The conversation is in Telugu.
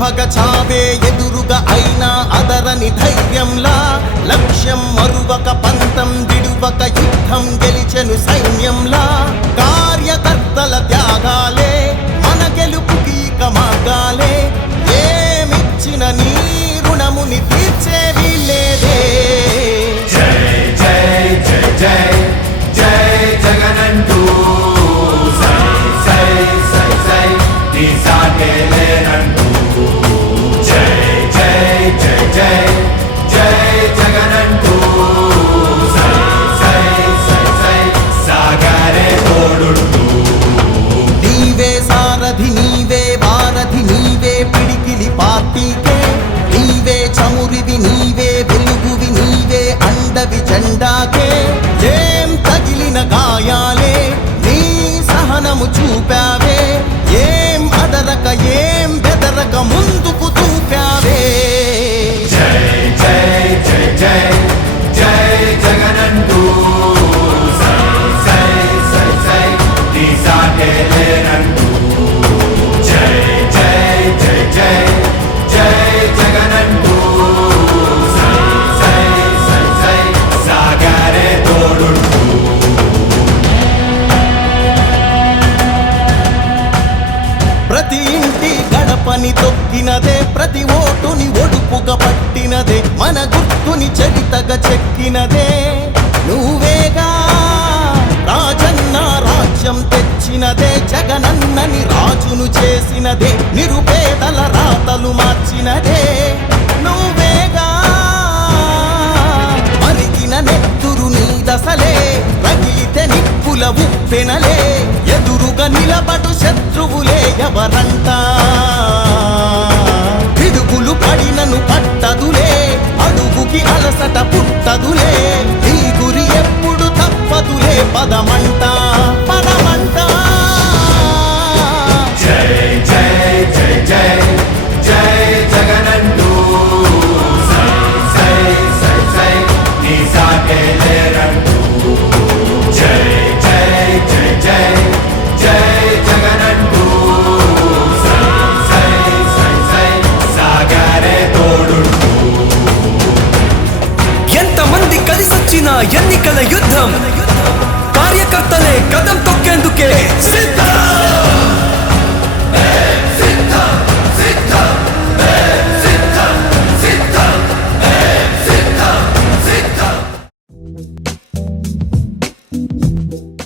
భగ చావే ఎదురుగా అయినా అదరని ధైర్యంలా లక్ష్యం మరువక పంతం విడువక యుద్ధం గెలిచెను సైన్యంలా కార్యకర్తల త్యాగాలే మన గెలుపుకి మార్గాలే ఏమిచ్చిన నీ రుణముని తీర్చేవి లేదే జై జై జై జై జై జగనంటూ సై సై సై సై నీ సాటే లేనంటూ జై జై జై జై జై జగనంటూ సై సై సై సై సాగరే తోడుంటూ నీవే సారథి నీవే వారధి నీవే పిడికిలి పార్టీకే నీవే చమురివి నీవే వెలుగువి నీవే అండవి జెండాకే ఏం తగిలిన గాయాలే నీ సహనము చూపావే ఏం అదరక ఏం బెదరక ముందుకు చూపావే జై జై జై జై జై జగనంటూ సై సై సై సై నీ సాటే లేనంటూ జై జై జై జై జై జగనంటూ సై సై సై సై సాగరే తోడుంటూ ప్రతి ఇంటి గడపని తొక్కినదే ప్రతి ఓటుని ఒడుపుగా పట్టినదే మన గుర్తుని చరితగా చెక్కినదే నువ్వేగా రాజన్న రాజ్యం తెచ్చినదే జగనన్నని రాజును చేసినదే నిరుపేదల రాతలు మార్చినదే నువ్వేగా మరిగిన నెత్తురు నీ దశలే రగిలితే నిప్పుల ఉప్పెనలే ఎదురుగా నిలబడు శత్రువులే ఎవరంట పిడుగులు పడినను పట్టదులే అడుగుకి అలసట పుట్టదులే ఈ గురి ఎప్పుడు తప్పదులే పదమంట పదమంట జై జై జై జై జై జగనంటూ సై సై సై సై నీ సాటే లేరంటూ జై జై జై జై జై జగనంటూ సై సై సై సై సాగరే తోడుంటూ ఎంతమంది కలిసొచ్చిన ఎన్నికల యుద్ధం కార్యకర్తలే కదం తొక్కేందుకే సిద్ధం.